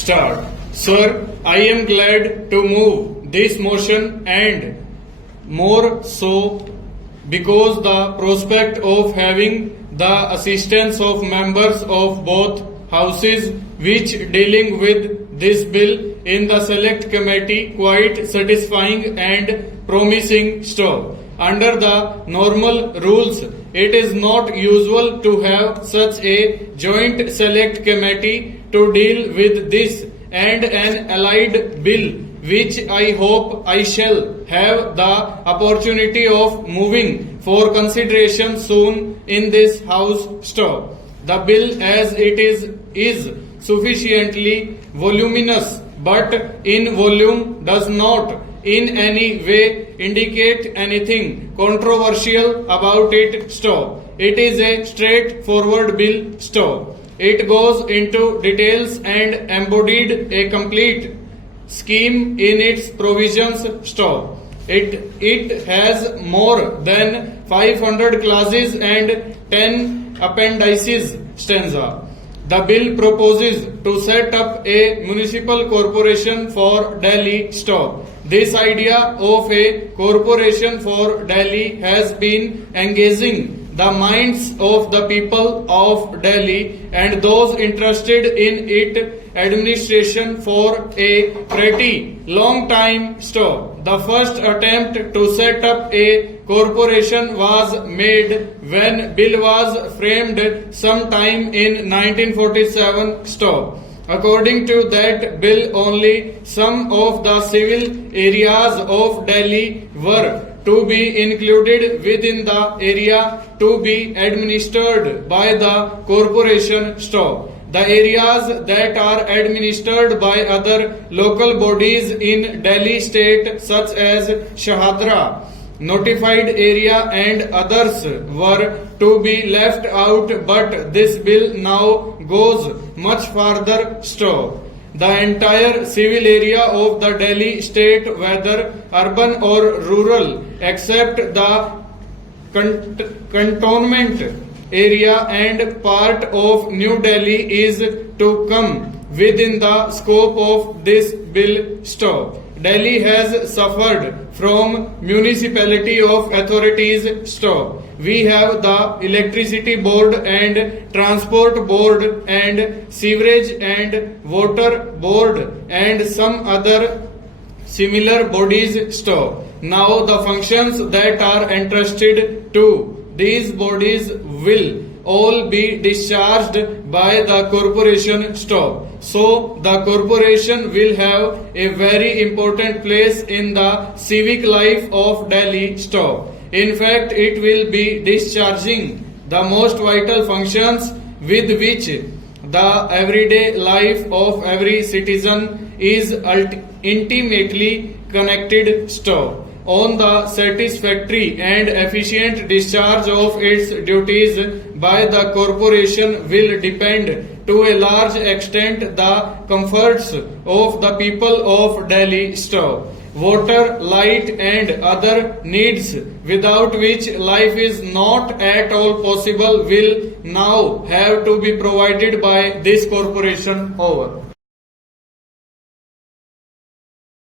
Start. Sir, I am glad to move this motion and more so because the prospect of having the assistance of members of both houses which dealing with this bill in the select committee quite satisfying and promising stuff. Under the normal rules, it is not usual to have such a joint select committee to deal with this and an allied bill, which I hope I shall have the opportunity of moving for consideration soon in this House stop. The bill as it is sufficiently voluminous, but in volume does not in any way indicate anything controversial about it. Stop. It is a straightforward bill. Stop. It goes into details and embodied a complete scheme in its provisions. Stop. It has more than 500 clauses and 10 appendices. Stanza. The bill proposes to set up a municipal corporation for Delhi. Stop. This idea of a corporation for Delhi has been engaging the minds of the people of Delhi and those interested in its administration for a pretty long time. Stop. The first attempt to set up a corporation was made when bill was framed sometime in 1947. Stop. According to that bill, only some of the civil areas of Delhi were to be included within the area to be administered by the corporation. Stop. The areas that are administered by other local bodies in Delhi state such as Shahadra, notified area and others were to be left out, but this bill now goes much further. Stop. The entire civil area of the Delhi state, whether urban or rural, except the cantonment area and part of New Delhi, is to come within the scope of this bill. Stop. Delhi has suffered from municipality of authorities. Stop. We have the electricity board and transport board and sewerage and water board and some other similar bodies. Stop. Now the functions that are entrusted to these bodies will all be discharged by the corporation. Stop. So the corporation will have a very important place in the civic life of Delhi. Stop. In fact, it will be discharging the most vital functions with which the everyday life of every citizen is intimately connected. Stop. On the satisfactory and efficient discharge of its duties by the corporation will depend to a large extent the comforts of the people of Delhi. Stop. Water, light and other needs without which life is not at all possible will now have to be provided by this corporation. Over.